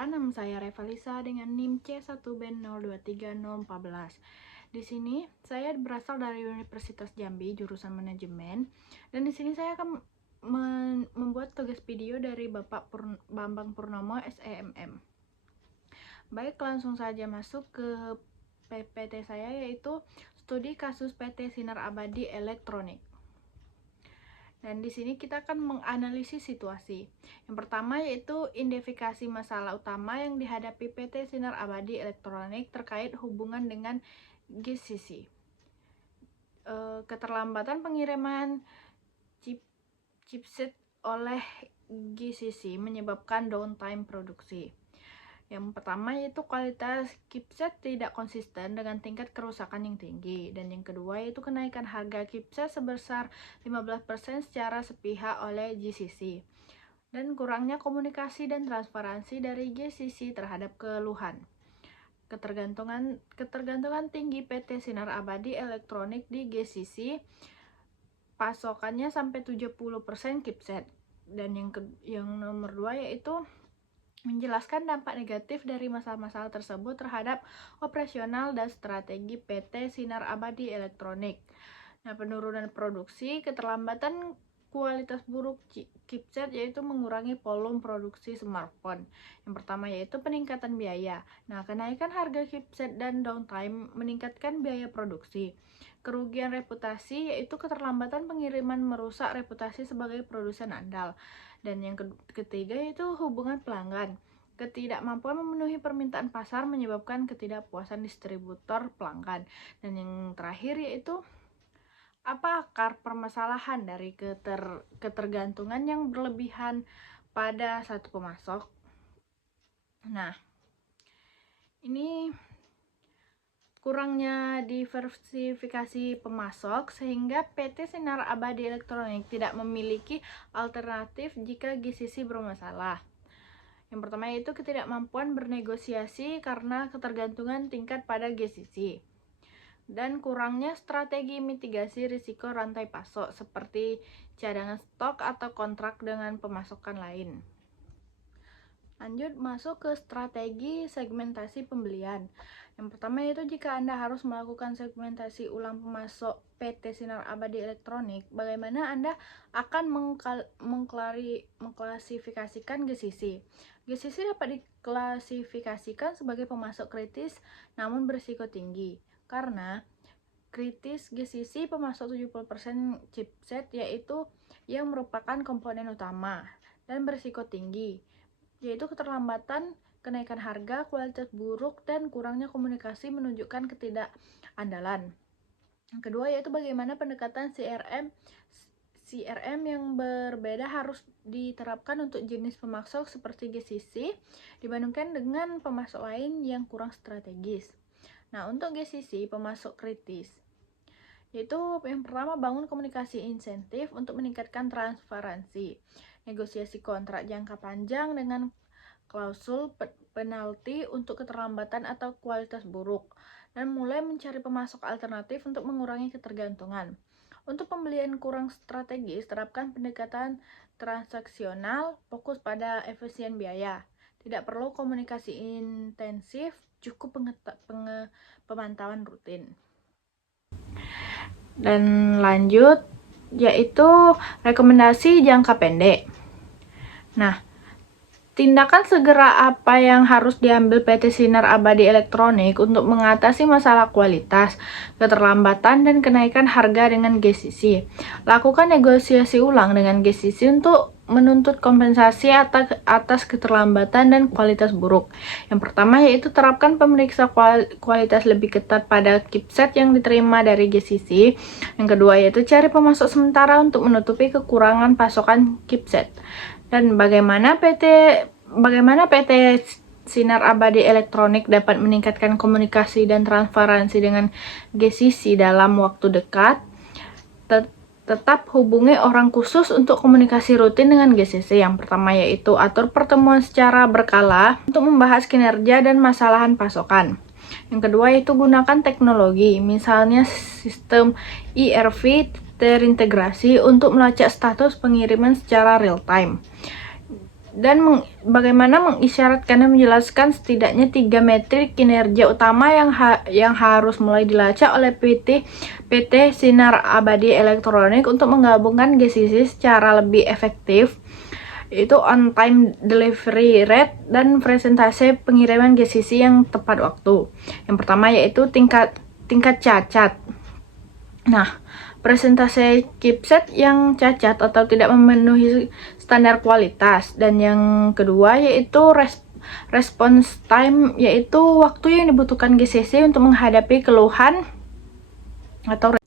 Perkenalkan, nama saya Revalisa dengan NIM C1BN023014. Di sini saya berasal dari Universitas Jambi, jurusan manajemen, dan di sini saya akan membuat tugas video dari Bapak Bambang Purnomo SEMM. Baik, langsung saja masuk ke PPT saya, yaitu studi kasus PT Sinar Abadi Elektronik. Dan di sini kita akan menganalisis situasi. Yang pertama yaitu identifikasi masalah utama yang dihadapi PT Sinar Abadi Elektronik terkait hubungan dengan GCC. Keterlambatan pengiriman chipset oleh GCC menyebabkan downtime produksi. Yang pertama yaitu kualitas chipset tidak konsisten dengan tingkat kerusakan yang tinggi. Dan yang kedua yaitu kenaikan harga chipset sebesar 15% secara sepihak oleh GCC. Dan kurangnya komunikasi dan transparansi dari GCC terhadap keluhan. Ketergantungan tinggi PT Sinar Abadi Elektronik di GCC, pasokannya sampai 70% chipset. Dan yang nomor 2 yaitu menjelaskan dampak negatif dari masalah-masalah tersebut terhadap operasional dan strategi PT Sinar Abadi Elektronik. Nah, penurunan produksi, keterlambatan, kualitas buruk chipset yaitu mengurangi volume produksi smartphone. Yang pertama yaitu peningkatan biaya. Nah, kenaikan harga chipset dan downtime meningkatkan biaya produksi. Kerugian reputasi yaitu keterlambatan pengiriman merusak reputasi sebagai produsen andal. Dan yang ketiga yaitu hubungan pelanggan. Ketidakmampuan memenuhi permintaan pasar menyebabkan ketidakpuasan distributor pelanggan. Dan yang terakhir yaitu apa akar permasalahan dari ketergantungan yang berlebihan pada satu pemasok. Nah, ini kurangnya diversifikasi pemasok sehingga PT Sinar Abadi Elektronik tidak memiliki alternatif jika GCC bermasalah. Yang pertama yaitu ketidakmampuan bernegosiasi karena ketergantungan tingkat pada GCC. Dan kurangnya strategi mitigasi risiko rantai pasok seperti cadangan stok atau kontrak dengan pemasokan lain. Lanjut masuk ke strategi segmentasi pembelian. Yang pertama yaitu jika Anda harus melakukan segmentasi ulang pemasok PT Sinar Abadi Elektronik, bagaimana Anda akan mengklasifikasikan GCC. GCC dapat diklasifikasikan sebagai pemasok kritis namun berisiko tinggi. Karena kritis GCC pemasok 70% chipset yaitu yang merupakan komponen utama dan berisiko tinggi, yaitu keterlambatan, kenaikan harga, kualitas buruk, dan kurangnya komunikasi menunjukkan ketidakandalan. Yang kedua yaitu bagaimana pendekatan CRM yang berbeda harus diterapkan untuk jenis pemasok seperti GCC dibandingkan dengan pemasok lain yang kurang strategis. Nah, untuk GCC pemasok kritis yaitu yang pertama bangun komunikasi insentif untuk meningkatkan transparansi, negosiasi kontrak jangka panjang dengan klausul penalti untuk keterlambatan atau kualitas buruk, dan mulai mencari pemasok alternatif untuk mengurangi ketergantungan. Untuk pembelian kurang strategis, terapkan pendekatan transaksional, fokus pada efisien biaya. Tidak perlu komunikasi intensif, cukup pemantauan rutin. Dan lanjut yaitu rekomendasi jangka pendek. Nah, tindakan segera apa yang harus diambil PT Sinar Abadi Elektronik untuk mengatasi masalah kualitas, keterlambatan, dan kenaikan harga dengan GCC. Lakukan negosiasi ulang dengan GCC untuk menuntut kompensasi atas keterlambatan dan kualitas buruk. Yang pertama yaitu terapkan pemeriksa kualitas lebih ketat pada chipset yang diterima dari GCC. Yang kedua yaitu cari pemasok sementara untuk menutupi kekurangan pasokan chipset. Dan bagaimana PT Sinar Abadi Elektronik dapat meningkatkan komunikasi dan transparansi dengan GCC dalam waktu dekat? Tetap hubungi orang khusus untuk komunikasi rutin dengan GCC. Yang pertama yaitu atur pertemuan secara berkala untuk membahas kinerja dan masalahan pasokan. Yang kedua yaitu gunakan teknologi, misalnya sistem ERP terintegrasi untuk melacak status pengiriman secara real time. bagaimana mengisyaratkan dan menjelaskan setidaknya 3 metrik kinerja utama yang harus mulai dilacak oleh PT Sinar Abadi Elektronik untuk menggabungkan GCC secara lebih efektif, yaitu on time delivery rate dan presentasi pengiriman GCC yang tepat waktu. Yang pertama yaitu tingkat cacat. Nah, presentasi chipset yang cacat atau tidak memenuhi standar kualitas, dan yang kedua yaitu response time, yaitu waktu yang dibutuhkan GCC untuk menghadapi keluhan atau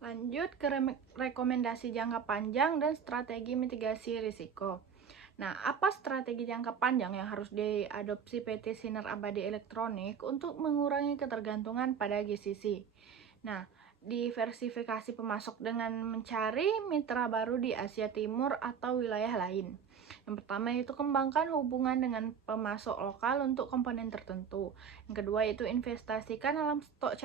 lanjut ke rekomendasi jangka panjang dan strategi mitigasi risiko. Nah, apa strategi jangka panjang yang harus diadopsi PT Sinar Abadi Elektronik untuk mengurangi ketergantungan pada GCC? Nah, diversifikasi pemasok dengan mencari mitra baru di Asia Timur atau wilayah lain. Yang pertama yaitu kembangkan hubungan dengan pemasok lokal untuk komponen tertentu. Yang kedua yaitu investasikan dalam stok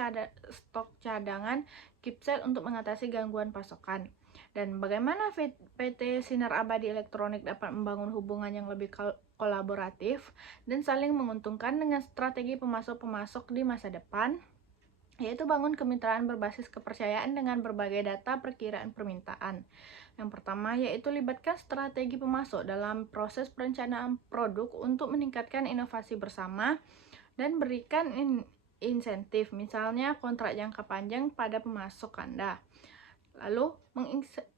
cadangan chipset untuk mengatasi gangguan pasokan. Dan bagaimana PT Sinar Abadi Elektronik dapat membangun hubungan yang lebih kolaboratif dan saling menguntungkan dengan strategi pemasok-pemasok di masa depan, yaitu bangun kemitraan berbasis kepercayaan dengan berbagai data perkiraan permintaan. Yang pertama yaitu libatkan strategi pemasok dalam proses perencanaan produk untuk meningkatkan inovasi bersama dan berikan insentif, misalnya kontrak jangka panjang pada pemasok Anda. Lalu,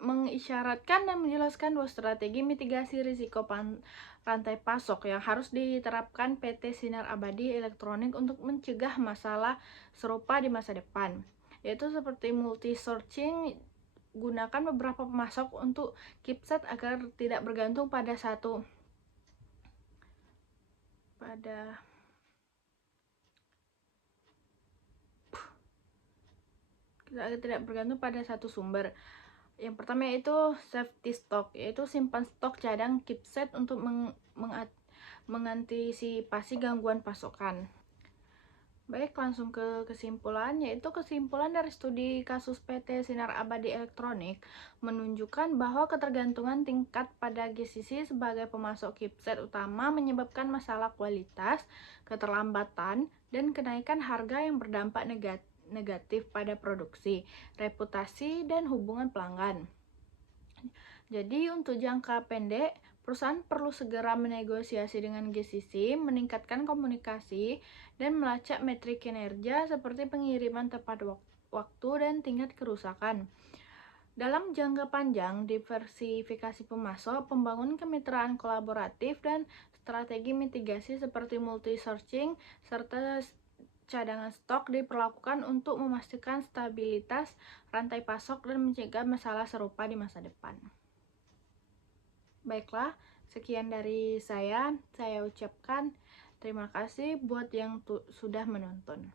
mengisyaratkan dan menjelaskan dua strategi mitigasi risiko rantai pasok yang harus diterapkan PT Sinar Abadi Elektronik untuk mencegah masalah serupa di masa depan, yaitu seperti multi-sourcing, gunakan beberapa pemasok untuk chipset agar tidak bergantung pada satu sumber. Yang pertama yaitu safety stock, yaitu simpan stok cadang chipset untuk mengantisipasi gangguan pasokan. Baik, langsung ke kesimpulan, yaitu kesimpulan dari studi kasus PT Sinar Abadi Elektronik menunjukkan bahwa ketergantungan tingkat pada GCC sebagai pemasok chipset utama menyebabkan masalah kualitas, keterlambatan, dan kenaikan harga yang berdampak negatif pada produksi, reputasi, dan hubungan pelanggan. Jadi untuk jangka pendek, perusahaan perlu segera menegosiasi dengan GCC, meningkatkan komunikasi, dan melacak metrik kinerja seperti pengiriman tepat waktu dan tingkat kerusakan. Dalam jangka panjang, diversifikasi pemasok, pembangunan kemitraan kolaboratif, dan strategi mitigasi seperti multi-sourcing, serta cadangan stok diperlakukan untuk memastikan stabilitas rantai pasok dan mencegah masalah serupa di masa depan. Baiklah, sekian dari saya ucapkan terima kasih buat yang sudah menonton.